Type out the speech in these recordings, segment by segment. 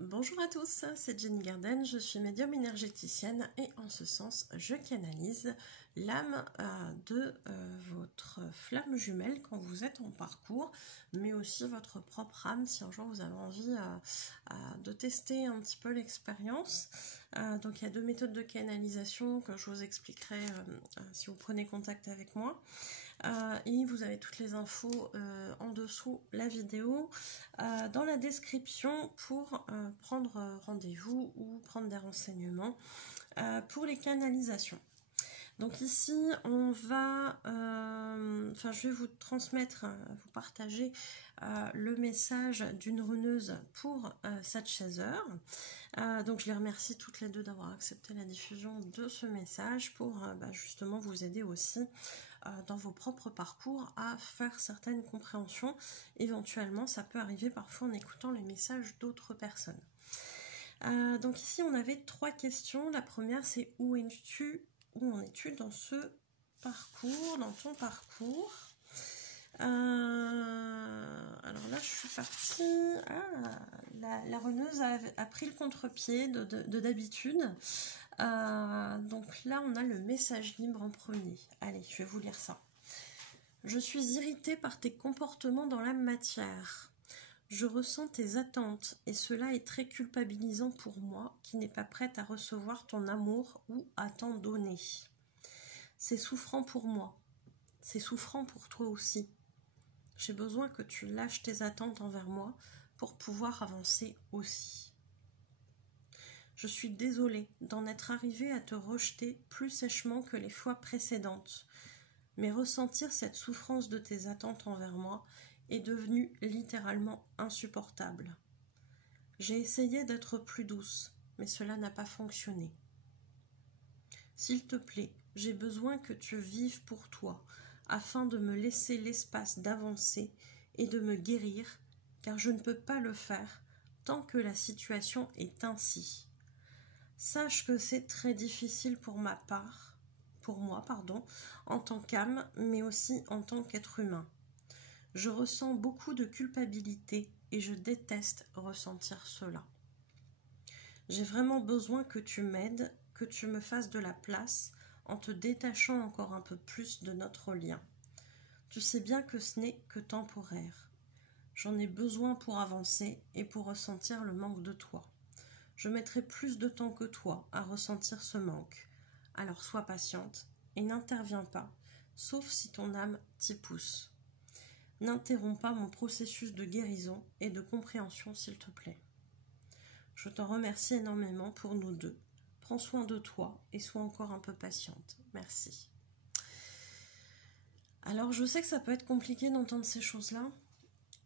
Bonjour à tous, c'est Jenny Garden, je suis médium énergéticienne et en ce sens, je canalise l'âme de votre flamme jumelle quand vous êtes en parcours, mais aussi votre propre âme si un jour vous avez envie de tester un petit peu l'expérience. Donc il y a deux méthodes de canalisation que je vous expliquerai si vous prenez contact avec moi. Et vous avez toutes les infos en dessous la vidéo, dans la description pour prendre rendez-vous ou prendre des renseignements pour les canalisations. Donc ici on va, je vais vous transmettre, vous partager le message d'une runeuse pour Satchazer. Donc je les remercie toutes les deux d'avoir accepté la diffusion de ce message pour justement vous aider aussi dans vos propres parcours à faire certaines compréhensions. Éventuellement ça peut arriver parfois en écoutant les messages d'autres personnes. Donc ici on avait trois questions. La première c'est où en es-tu dans ce parcours, dans ton parcours? Alors là je suis partie, la runeuse a pris le contre-pied de d'habitude. Donc là on a le message libre en premier. Allez, je vais vous lire ça. Je suis irritée par tes comportements dans la matière. Je ressens tes attentes et cela est très culpabilisant pour moi qui n'ai pas prête à recevoir ton amour ou à t'en donner. C'est souffrant pour moi, c'est souffrant pour toi aussi. J'ai besoin que tu lâches tes attentes envers moi pour pouvoir avancer aussi. Je suis désolée d'en être arrivée à te rejeter plus sèchement que les fois précédentes, mais ressentir cette souffrance de tes attentes envers moi est devenu littéralement insupportable. J'ai essayé d'être plus douce, mais cela n'a pas fonctionné. S'il te plaît, j'ai besoin que tu vives pour toi, afin de me laisser l'espace d'avancer et de me guérir, car je ne peux pas le faire tant que la situation est ainsi. Sache que c'est très difficile pour moi, en tant qu'âme, mais aussi en tant qu'être humain. Je ressens beaucoup de culpabilité et je déteste ressentir cela. J'ai vraiment besoin que tu m'aides, que tu me fasses de la place en te détachant encore un peu plus de notre lien. Tu sais bien que ce n'est que temporaire. J'en ai besoin pour avancer et pour ressentir le manque de toi. Je mettrai plus de temps que toi à ressentir ce manque. Alors sois patiente et n'interviens pas, sauf si ton âme t'y pousse. N'interromps pas mon processus de guérison et de compréhension, s'il te plaît. Je t'en remercie énormément pour nous deux. Prends soin de toi et sois encore un peu patiente. Merci. Alors, je sais que ça peut être compliqué d'entendre ces choses-là,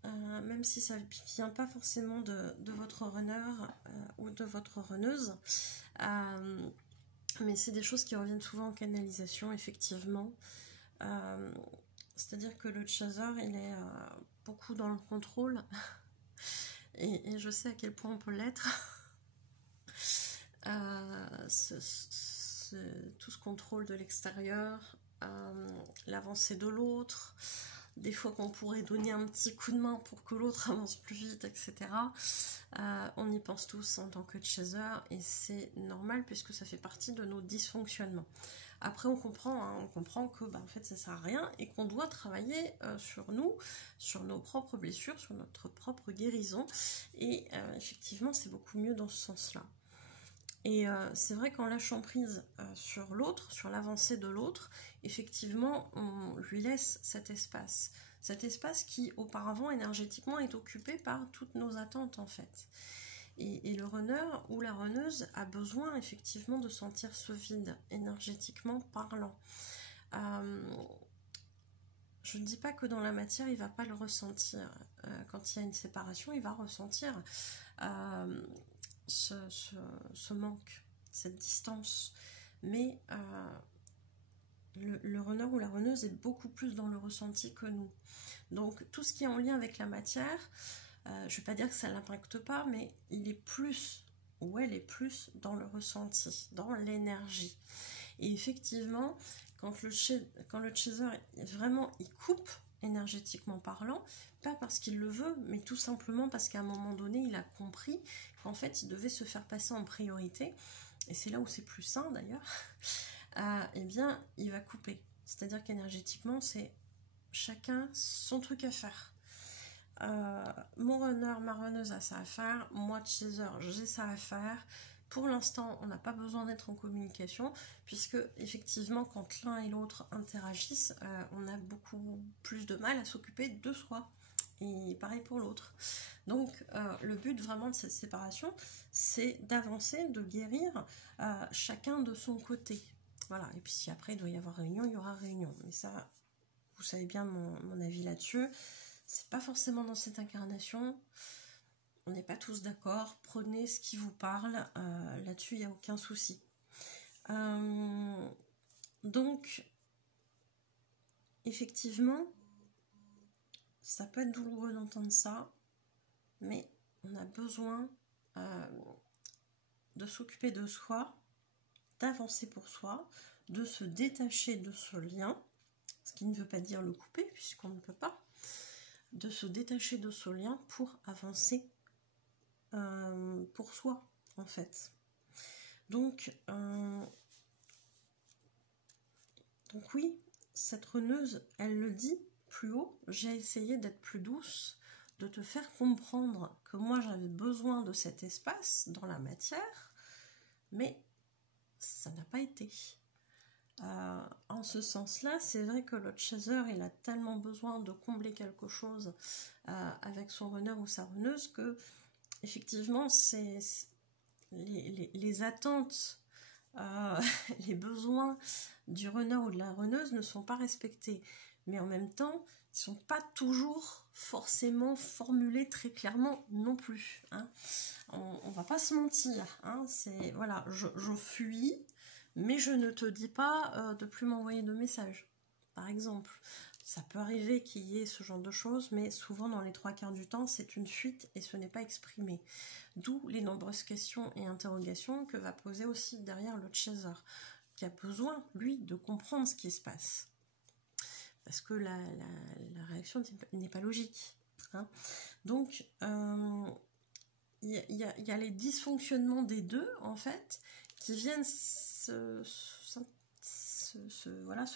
même si ça ne vient pas forcément de votre runner ou de votre runneuse. Mais c'est des choses qui reviennent souvent en canalisation, effectivement. C'est-à-dire que le chaser, il est beaucoup dans le contrôle. Et je sais à quel point on peut l'être. Tout ce contrôle de l'extérieur, l'avancée de l'autre, des fois qu'on pourrait donner un petit coup de main pour que l'autre avance plus vite, etc. On y pense tous en tant que chaser et c'est normal puisque ça fait partie de nos dysfonctionnements. Après on comprend que en fait ça sert à rien et qu'on doit travailler sur nous, sur nos propres blessures, sur notre propre guérison et effectivement c'est beaucoup mieux dans ce sens-là. Et c'est vrai qu'en lâchant prise sur l'autre, sur l'avancée de l'autre, effectivement on lui laisse cet espace qui auparavant énergétiquement est occupé par toutes nos attentes en fait. Et le runner ou la runneuse a besoin effectivement de sentir ce vide énergétiquement parlant. Je ne dis pas que dans la matière il ne va pas le ressentir. Quand il y a une séparation, il va ressentir ce manque, cette distance. Mais le runner ou la runneuse est beaucoup plus dans le ressenti que nous. Donc tout ce qui est en lien avec la matière, je ne vais pas dire que ça ne l'impacte pas, mais il est plus, ou elle est plus dans le ressenti, dans l'énergie. Et effectivement, quand le chaser vraiment il coupe énergétiquement parlant, pas parce qu'il le veut, mais tout simplement parce qu'à un moment donné, il a compris qu'en fait, il devait se faire passer en priorité, et c'est là où c'est plus sain d'ailleurs, eh bien, il va couper. C'est-à-dire qu'énergétiquement, c'est chacun son truc à faire. Mon runner, ma runneuse a ça à faire, moi, chaser, j'ai ça à faire. Pour l'instant, on n'a pas besoin d'être en communication, puisque effectivement, quand l'un et l'autre interagissent, on a beaucoup plus de mal à s'occuper de soi. Et pareil pour l'autre. Donc, le but vraiment de cette séparation, c'est d'avancer, de guérir chacun de son côté. Voilà. Et puis si après il doit y avoir réunion, il y aura réunion. Mais ça, vous savez bien mon avis là-dessus. C'est pas forcément dans cette incarnation. On n'est pas tous d'accord, prenez ce qui vous parle, là-dessus il n'y a aucun souci. Donc, effectivement, ça peut être douloureux d'entendre ça, mais on a besoin de s'occuper de soi, d'avancer pour soi, de se détacher de ce lien, ce qui ne veut pas dire le couper, puisqu'on ne peut pas, de se détacher de ce lien pour avancer pour soi, en fait. Donc oui, cette runneuse, elle le dit plus haut, j'ai essayé d'être plus douce, de te faire comprendre que moi j'avais besoin de cet espace dans la matière, mais ça n'a pas été. En ce sens-là, c'est vrai que le chaser, il a tellement besoin de combler quelque chose avec son runner ou sa runneuse que effectivement, c'est les attentes, les besoins du runner ou de la runneuse ne sont pas respectés. Mais en même temps, ils ne sont pas toujours forcément formulés très clairement non plus. Hein. On ne va pas se mentir. Hein. C'est, voilà, je fuis, mais je ne te dis pas de plus m'envoyer de messages, par exemple. Ça peut arriver qu'il y ait ce genre de choses, mais souvent dans les 3/4 du temps, c'est une fuite et ce n'est pas exprimé. D'où les nombreuses questions et interrogations que va poser aussi derrière le chaser, qui a besoin, lui, de comprendre ce qui se passe. Parce que la réaction n'est pas logique. Hein. Donc, il y a les dysfonctionnements des deux, en fait, qui viennent se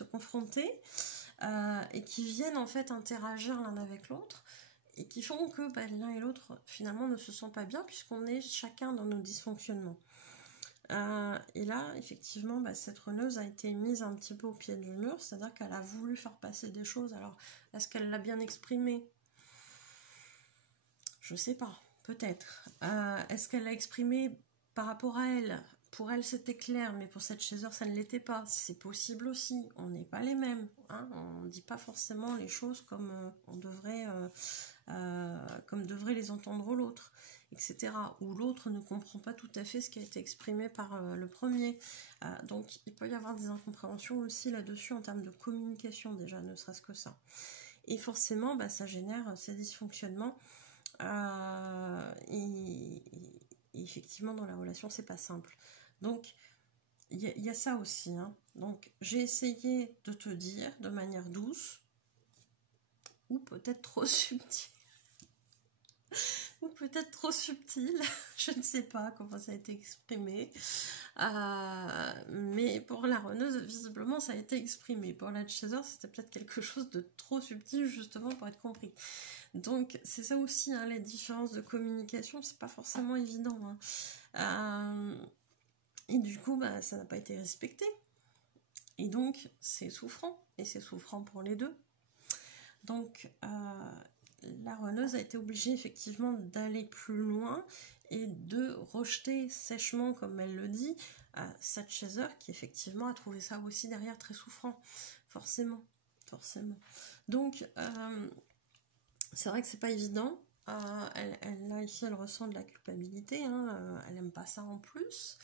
confronter et qui viennent en fait interagir l'un avec l'autre et qui font que l'un et l'autre finalement ne se sentent pas bien puisqu'on est chacun dans nos dysfonctionnements. Et là, effectivement, cette runneuse a été mise un petit peu au pied du mur, c'est-à-dire qu'elle a voulu faire passer des choses. Alors, est-ce qu'elle l'a bien exprimé? Je sais pas, peut-être. Est-ce qu'elle l'a exprimé par rapport à elle? Pour elle, c'était clair, mais pour cette chaser, ça ne l'était pas. C'est possible aussi. On n'est pas les mêmes. Hein. On ne dit pas forcément les choses comme on devrait, comme devrait les entendre l'autre, etc. Ou l'autre ne comprend pas tout à fait ce qui a été exprimé par le premier. Donc, il peut y avoir des incompréhensions aussi là-dessus en termes de communication déjà, ne serait-ce que ça. Et forcément, ça génère ces dysfonctionnements. Et effectivement, dans la relation, c'est pas simple. Donc, il y a ça aussi. Hein. Donc, j'ai essayé de te dire de manière douce, ou peut-être trop subtile, ou peut-être trop subtile, je ne sais pas comment ça a été exprimé, mais pour la runneuse, visiblement, ça a été exprimé. Pour la chaser, c'était peut-être quelque chose de trop subtil, justement, pour être compris. Donc, c'est ça aussi, hein, les différences de communication, c'est pas forcément évident. Hein. Et du coup, ça n'a pas été respecté. Et donc, c'est souffrant. Et c'est souffrant pour les deux. Donc, la runneuse a été obligée, effectivement, d'aller plus loin et de rejeter sèchement, comme elle le dit, cette chaser qui, effectivement, a trouvé ça aussi derrière très souffrant. Forcément. Donc, c'est vrai que c'est pas évident. Là, ici, elle ressent de la culpabilité. Hein, elle aime pas ça en plus.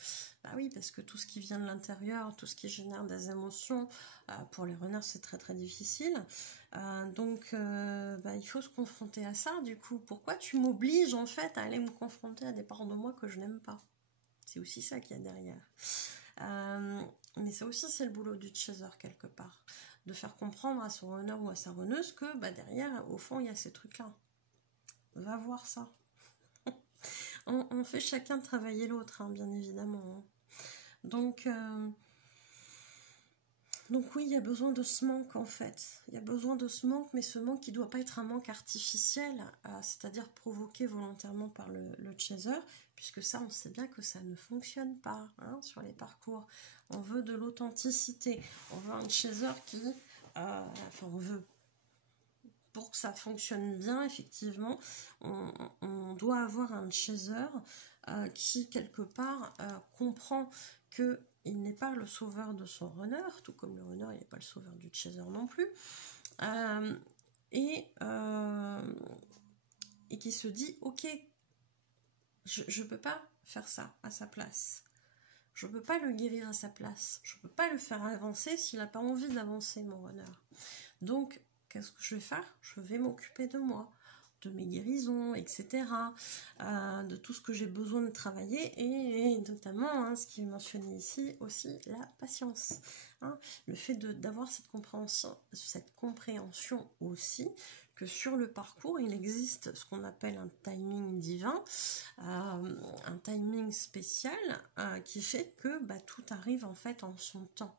Oui, parce que tout ce qui vient de l'intérieur, tout ce qui génère des émotions, pour les runners, c'est très très difficile. Donc, il faut se confronter à ça. Du coup, pourquoi tu m'obliges en fait à aller me confronter à des parts de moi que je n'aime pas? C'est aussi ça qu'il y a derrière. Mais ça aussi, c'est le boulot du chaser quelque part. de faire comprendre à son runner ou à sa runneuse que bah, derrière, au fond, il y a ces trucs-là. Va voir ça. On fait chacun travailler l'autre, hein, bien évidemment. Hein. Donc oui, il y a besoin de ce manque en fait. Il y a besoin de ce manque, mais ce manque qui ne doit pas être un manque artificiel, c'est-à-dire provoqué volontairement par le chaser, puisque ça, on sait bien que ça ne fonctionne pas hein, sur les parcours. On veut de l'authenticité. On veut un chaser qui... enfin, on veut... Pour que ça fonctionne bien, effectivement, on doit avoir un chaser qui, quelque part, comprend que il n'est pas le sauveur de son runner, tout comme le runner, il n'est pas le sauveur du chaser non plus, et qui se dit, ok, je ne peux pas faire ça à sa place. Je ne peux pas le guérir à sa place. Je ne peux pas le faire avancer s'il n'a pas envie d'avancer, mon runner. Donc, qu'est-ce que je vais faire? Je vais m'occuper de moi, de mes guérisons, etc., de tout ce que j'ai besoin de travailler, et notamment, hein, ce qui est mentionné ici, aussi la patience. Hein, le fait d'avoir cette compréhension aussi, que sur le parcours, il existe ce qu'on appelle un timing divin, un timing spécial, qui fait que bah, tout arrive en fait en son temps.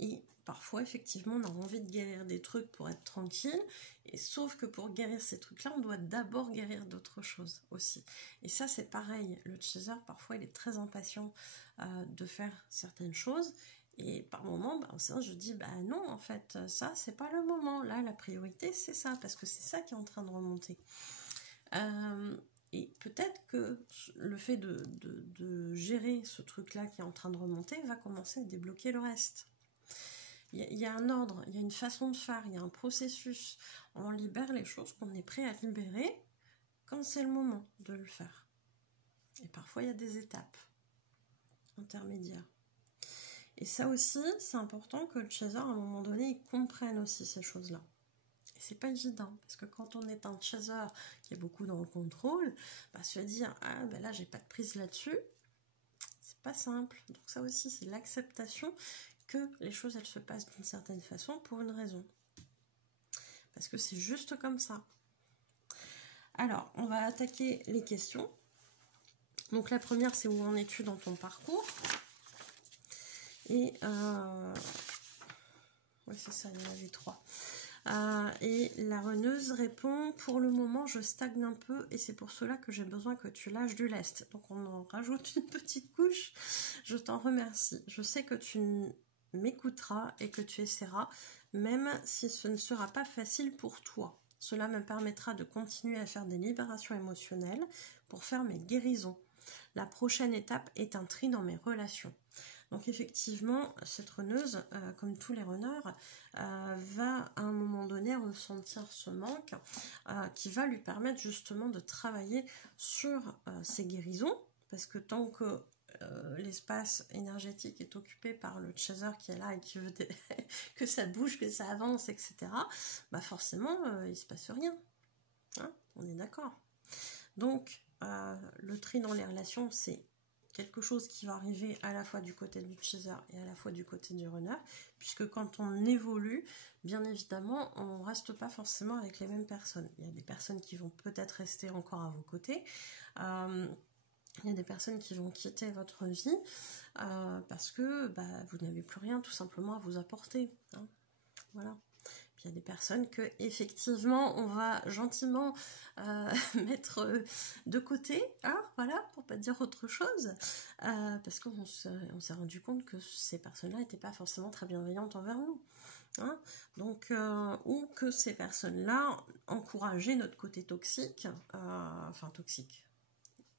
Et parfois, effectivement, on a envie de guérir des trucs pour être tranquille, et sauf que pour guérir ces trucs-là, on doit d'abord guérir d'autres choses aussi. Et ça, c'est pareil. Le chaser, parfois, il est très impatient de faire certaines choses, et par moment, bah, je dis, bah non, en fait, ça, c'est pas le moment. Là, la priorité, c'est ça, parce que c'est ça qui est en train de remonter. Et peut-être que le fait de gérer ce truc-là qui est en train de remonter va commencer à débloquer le reste. Il y a un ordre, il y a une façon de faire, il y a un processus. On libère les choses qu'on est prêt à libérer quand c'est le moment de le faire. Et parfois, il y a des étapes intermédiaires. Et ça aussi, c'est important que le chaser, à un moment donné, il comprenne aussi ces choses-là. Et c'est pas évident, parce que quand on est un chaser qui est beaucoup dans le contrôle, bah, se dire « Ah, ben là, j'ai pas de prise là-dessus », c'est pas simple. Donc ça aussi, c'est l'acceptation que les choses, elles se passent d'une certaine façon pour une raison. Parce que c'est juste comme ça. Alors, on va attaquer les questions. Donc la première, c'est où en es-tu dans ton parcours? Et oui, c'est ça, il y en avait 3. Et la runneuse répond, pour le moment je stagne un peu et c'est pour cela que j'ai besoin que tu lâches du lest. Donc on en rajoute une petite couche. Je t'en remercie. Je sais que tu m'écouteras et que tu essaieras, même si ce ne sera pas facile pour toi. Cela me permettra de continuer à faire des libérations émotionnelles pour faire mes guérisons. La prochaine étape est un tri dans mes relations. Donc effectivement, cette runneuse, comme tous les runners, va à un moment donné ressentir ce manque qui va lui permettre justement de travailler sur ses guérisons, parce que tant que l'espace énergétique est occupé par le chaser qui est là et qui veut que ça bouge, que ça avance, etc., bah forcément, il ne se passe rien. Hein, on est d'accord. Donc, le tri dans les relations, c'est quelque chose qui va arriver à la fois du côté du chaser et à la fois du côté du runner, puisque quand on évolue, bien évidemment, on ne reste pas forcément avec les mêmes personnes. Il y a des personnes qui vont peut-être rester encore à vos côtés, il y a des personnes qui vont quitter votre vie parce que bah, vous n'avez plus rien tout simplement à vous apporter. Hein. Voilà. Il y a des personnes que effectivement on va gentiment mettre de côté, hein, voilà, pour pas dire autre chose, parce qu'on s'est rendu compte que ces personnes-là n'étaient pas forcément très bienveillantes envers nous. Hein, donc, ou que ces personnes-là encourageaient notre côté toxique,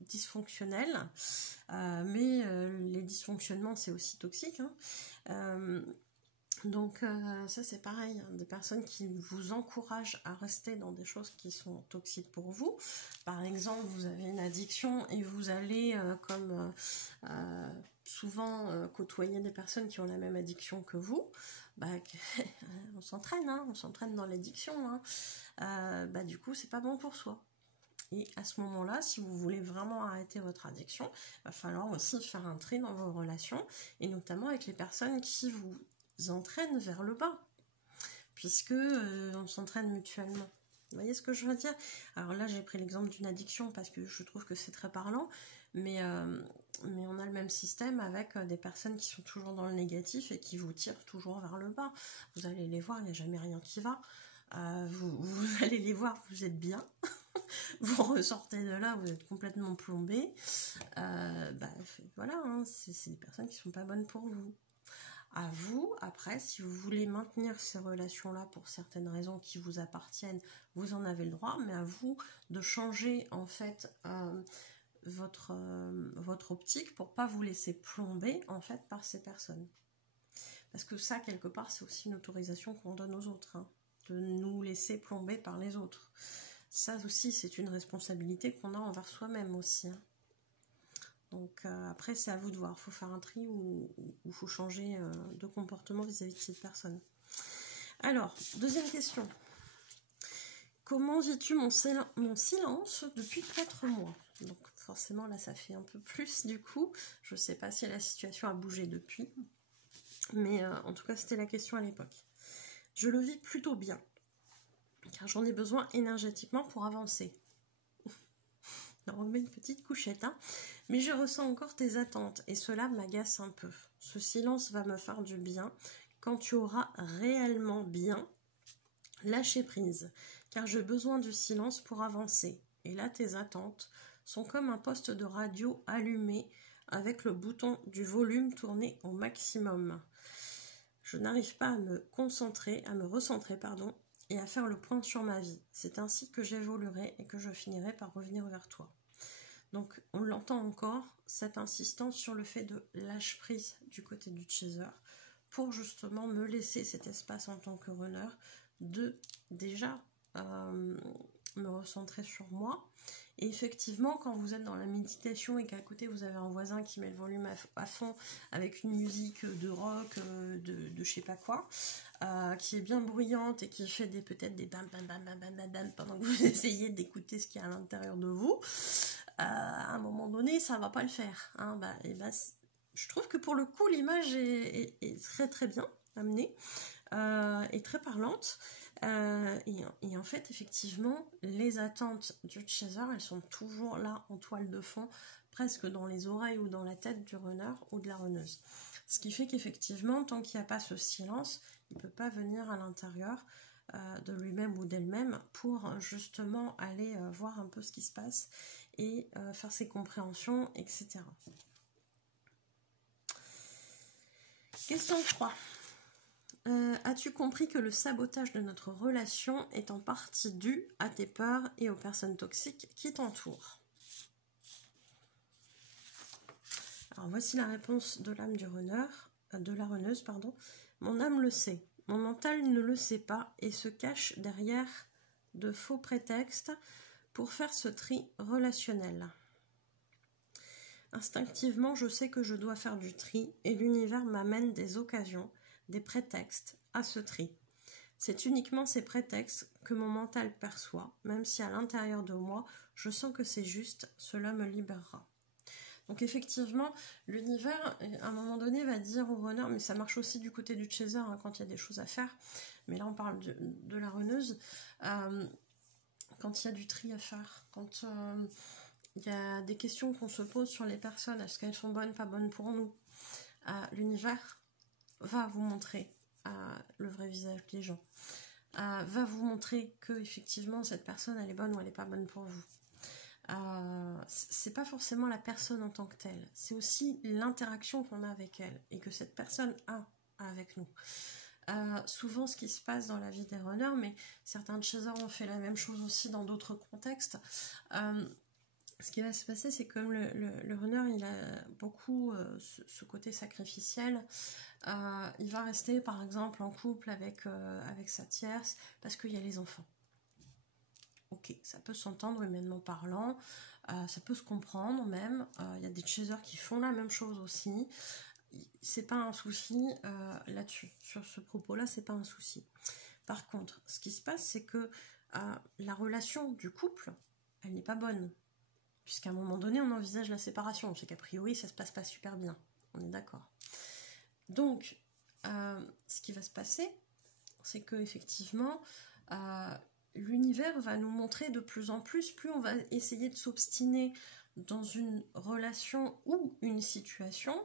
dysfonctionnel, mais les dysfonctionnements c'est aussi toxique, hein. Donc ça c'est pareil, hein, des personnes qui vous encouragent à rester dans des choses qui sont toxiques pour vous. Par exemple, vous avez une addiction et vous allez souvent côtoyer des personnes qui ont la même addiction que vous. Bah, on s'entraîne, hein, on s'entraîne dans l'addiction. Hein. Bah, du coup, c'est pas bon pour soi. Et à ce moment-là, si vous voulez vraiment arrêter votre addiction, il va falloir aussi faire un tri dans vos relations, et notamment avec les personnes qui vous entraînent vers le bas. puisque on s'entraîne mutuellement. Vous voyez ce que je veux dire? Alors là, j'ai pris l'exemple d'une addiction parce que je trouve que c'est très parlant, mais on a le même système avec des personnes qui sont toujours dans le négatif et qui vous tirent toujours vers le bas. Vous allez les voir, il n'y a jamais rien qui va. Vous allez les voir, vous êtes bien. Vous ressortez de là, vous êtes complètement plombé. Voilà, hein, c'est des personnes qui ne sont pas bonnes pour vous. À vous, après, si vous voulez maintenir ces relations-là pour certaines raisons qui vous appartiennent, vous en avez le droit, mais à vous de changer en fait votre optique pour pas vous laisser plomber en fait par ces personnes. Parce que ça, quelque part, c'est aussi une autorisation qu'on donne aux autres, hein, de nous laisser plomber par les autres. Ça aussi, c'est une responsabilité qu'on a envers soi-même aussi, hein. Donc après, c'est à vous de voir. Il faut faire un tri ou il faut changer de comportement vis-à-vis de cette personne. Alors, deuxième question. Comment vis-tu mon silence depuis 4 mois? Donc forcément, là, ça fait un peu plus du coup. Je ne sais pas si la situation a bougé depuis. Mais en tout cas, c'était la question à l'époque. Je le vis plutôt bien. Car j'en ai besoin énergétiquement pour avancer. On remet une petite couchette, hein. Mais je ressens encore tes attentes et cela m'agace un peu. Ce silence va me faire du bien quand tu auras réellement bien lâché prise, car j'ai besoin du silence pour avancer. Et là, tes attentes sont comme un poste de radio allumé avec le bouton du volume tourné au maximum. Je n'arrive pas à me recentrer, et à faire le point sur ma vie. C'est ainsi que j'évoluerai et que je finirai par revenir vers toi. Donc, on l'entend encore, cette insistance sur le fait de lâcher prise du côté du chaser pour justement me laisser cet espace en tant que runner de déjà me recentrer sur moi. Et effectivement, quand vous êtes dans la méditation et qu'à côté vous avez un voisin qui met le volume à fond avec une musique de rock, de je sais pas quoi, qui est bien bruyante et qui fait peut-être des bam bam bam bam bam bam bam pendant que vous essayez d'écouter ce qu'il y a à l'intérieur de vous, à un moment donné, ça va pas le faire, hein. Je trouve que pour le coup, l'image est très très bien amenée et très parlante. Et en fait, effectivement, les attentes du chaser, elles sont toujours là en toile de fond, presque dans les oreilles ou dans la tête du runner ou de la runneuse. Ce qui fait qu'effectivement, tant qu'il n'y a pas ce silence, il ne peut pas venir à l'intérieur de lui-même ou d'elle-même pour justement aller voir un peu ce qui se passe et faire ses compréhensions, etc. Question 3. As-tu compris que le sabotage de notre relation est en partie dû à tes peurs et aux personnes toxiques qui t'entourent? Alors voici la réponse de l'âme du runner, de la runneuse, pardon. Mon âme le sait, mon mental ne le sait pas et se cache derrière de faux prétextes pour faire ce tri relationnel. Instinctivement, je sais que je dois faire du tri et l'univers m'amène des occasions, des prétextes à ce tri. C'est uniquement ces prétextes que mon mental perçoit, même si à l'intérieur de moi, je sens que c'est juste, cela me libérera. Donc effectivement, l'univers, à un moment donné, va dire au runner, mais ça marche aussi du côté du chaser hein, quand il y a des choses à faire, mais là on parle de la runneuse, quand il y a du tri à faire, quand il y a des questions qu'on se pose sur les personnes, est-ce qu'elles sont bonnes, pas bonnes pour nous, l'univers va vous montrer le vrai visage des gens, va vous montrer que effectivement cette personne elle est bonne ou elle n'est pas bonne pour vous. C'est pas forcément la personne en tant que telle, c'est aussi l'interaction qu'on a avec elle et que cette personne a avec nous. Souvent ce qui se passe dans la vie des runners, mais certains chasers ont fait la même chose aussi dans d'autres contextes, ce qui va se passer c'est que comme le runner il a beaucoup ce côté sacrificiel, il va rester par exemple en couple avec sa tierce parce qu'il y a les enfants. Ok, ça peut s'entendre humainement parlant, ça peut se comprendre même, il y a des chasers qui font la même chose aussi, c'est pas un souci là-dessus, sur ce propos-là, c'est pas un souci. Par contre, ce qui se passe, c'est que la relation du couple, elle n'est pas bonne, puisqu'à un moment donné, on envisage la séparation, c'est qu'a priori, ça se passe pas super bien, on est d'accord. Donc, ce qui va se passer, c'est que effectivement, l'univers va nous montrer de plus en plus on va essayer de s'obstiner dans une relation ou une situation,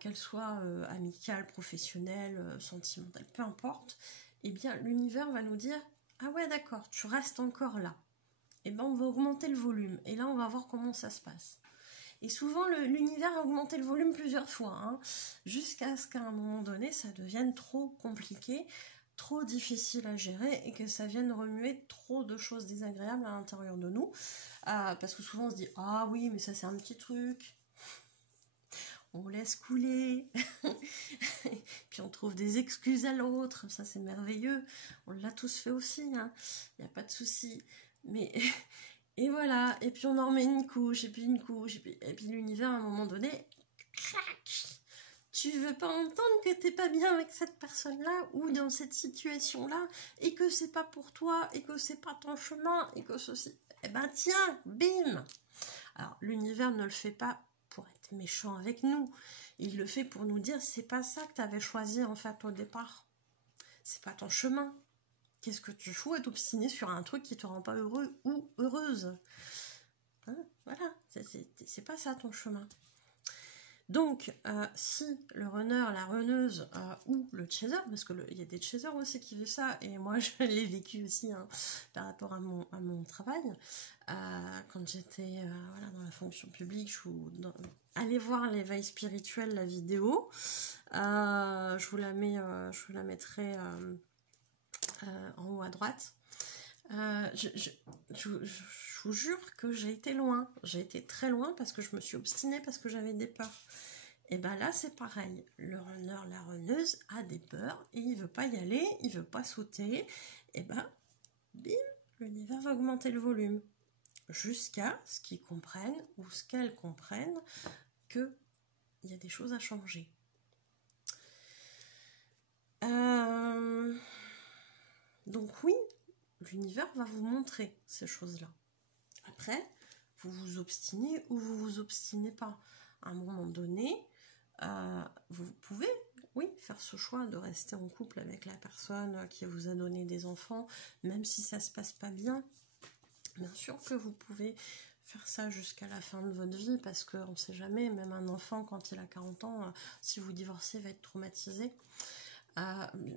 qu'elle soit amicale, professionnelle, sentimentale, peu importe, eh bien l'univers va nous dire « Ah ouais d'accord, tu restes encore là. » Eh bien on va augmenter le volume, et là on va voir comment ça se passe. Et souvent l'univers a augmenté le volume plusieurs fois, hein, jusqu'à ce qu'à un moment donné ça devienne trop compliqué, trop difficile à gérer, et que ça vienne remuer trop de choses désagréables à l'intérieur de nous. Parce que souvent on se dit « Ah oui, mais ça c'est un petit truc ». On laisse couler, puis on trouve des excuses à l'autre, ça c'est merveilleux, on l'a tous fait aussi, hein, il n'y a pas de souci, mais et voilà, et puis on en remet une couche, et puis une couche, et puis l'univers à un moment donné, crac, tu veux pas entendre que t'es pas bien avec cette personne-là, ou dans cette situation-là, et que c'est pas pour toi, et que c'est pas ton chemin, et que ceci, eh ben tiens, bim. Alors l'univers ne le fait pas pour être méchant avec nous, il le fait pour nous dire c'est pas ça que tu avais choisi en fait au départ, c'est pas ton chemin, qu'est-ce que tu fous à t'obstiner sur un truc qui te rend pas heureux ou heureuse, hein, voilà, c'est pas ça ton chemin. Donc si le runner, la runneuse ou le chaser, parce qu'il y a des chasers aussi qui vivent ça, et moi je l'ai vécu aussi, hein, par rapport à mon travail, quand j'étais voilà, dans la fonction publique, allez voir l'éveil spirituel, la vidéo, je vous la mettrai en haut à droite. Je vous jure que j'ai été loin, j'ai été très loin parce que je me suis obstinée, parce que j'avais des peurs. Et ben là c'est pareil, le runner, la runneuse a des peurs et il veut pas y aller, il veut pas sauter, et ben bim, l'univers va augmenter le volume jusqu'à ce qu'ils comprennent ou ce qu'elles comprennent que il y a des choses à changer. Donc oui, l'univers va vous montrer ces choses-là. Après, vous vous obstinez ou vous vous obstinez pas. À un moment donné, vous pouvez, oui, faire ce choix de rester en couple avec la personne qui vous a donné des enfants, même si ça se passe pas bien. Bien sûr que vous pouvez faire ça jusqu'à la fin de votre vie, parce qu'on ne sait jamais, même un enfant quand il a 40 ans, si vous divorcez, va être traumatisé.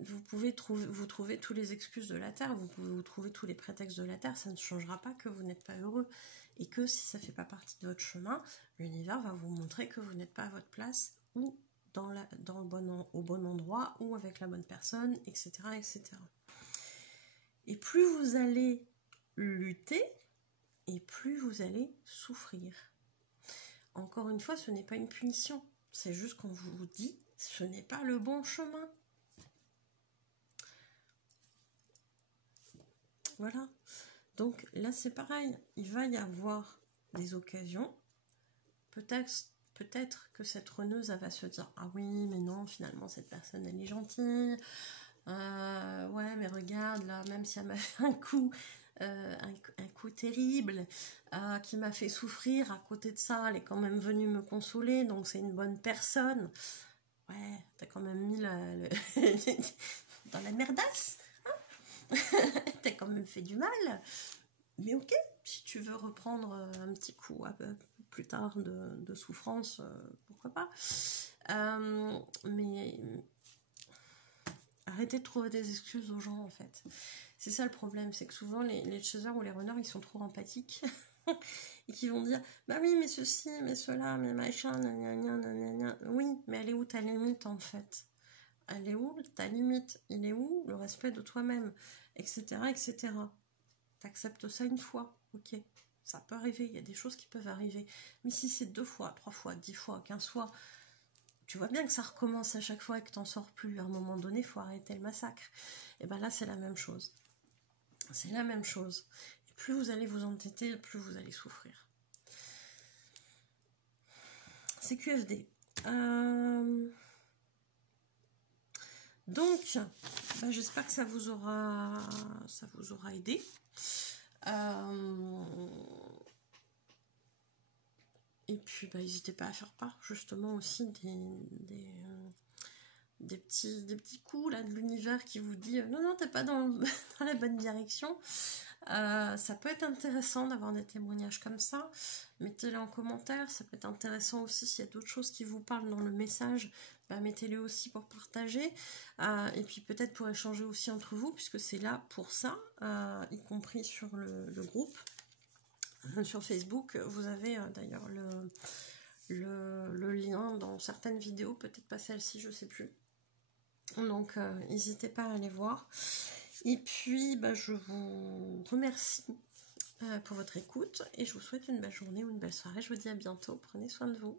Vous pouvez vous trouver toutes les excuses de la Terre, vous pouvez vous trouver tous les prétextes de la Terre, ça ne changera pas que vous n'êtes pas heureux, et que si ça ne fait pas partie de votre chemin, l'univers va vous montrer que vous n'êtes pas à votre place, ou au bon endroit, ou avec la bonne personne, etc., etc. Et plus vous allez lutter, et plus vous allez souffrir. Encore une fois, ce n'est pas une punition, c'est juste qu'on vous dit ce n'est pas le bon chemin. Voilà, donc là c'est pareil, il va y avoir des occasions, peut-être que cette runneuse elle va se dire « Ah oui, mais non, finalement cette personne elle est gentille, ouais mais regarde là, même si elle m'a fait un coup terrible, qui m'a fait souffrir, à côté de ça elle est quand même venue me consoler, donc c'est une bonne personne. Ouais, t'as quand même mis dans la merdasse, t'as quand même fait du mal, mais ok, si tu veux reprendre un petit coup un peu plus tard de souffrance, pourquoi pas, mais arrêtez de trouver des excuses aux gens en fait. C'est ça le problème, c'est que souvent les chasers ou les runners ils sont trop empathiques et qui vont dire bah oui mais ceci, mais cela, mais machin, gna. Oui, mais elle est où ta limite en fait? Elle est où ta limite? Il est où le respect de toi-même, etc., etc. T'acceptes ça une fois, ok, ça peut arriver, il y a des choses qui peuvent arriver, mais si c'est 2 fois, 3 fois, 10 fois, 15 fois, tu vois bien que ça recommence à chaque fois et que t'en sors plus, à un moment donné il faut arrêter le massacre. Et ben là c'est la même chose, c'est la même chose, et plus vous allez vous entêter, plus vous allez souffrir. C'est QFD. Donc, bah, j'espère que ça vous aura aidé. Et puis, bah, n'hésitez pas à faire part justement aussi des petits coups là, de l'univers qui vous dit non, non, t'es pas dans la bonne direction. Ça peut être intéressant d'avoir des témoignages comme ça. Mettez-les en commentaire. Ça peut être intéressant aussi s'il y a d'autres choses qui vous parlent dans le message. Bah, mettez-les aussi pour partager. Et puis peut-être pour échanger aussi entre vous, puisque c'est là pour ça, y compris sur le groupe. Sur Facebook, vous avez d'ailleurs le lien dans certaines vidéos, peut-être pas celle-ci, je sais plus. Donc n'hésitez pas à aller voir. Et puis bah, je vous remercie pour votre écoute et je vous souhaite une belle journée ou une belle soirée. Je vous dis à bientôt. Prenez soin de vous.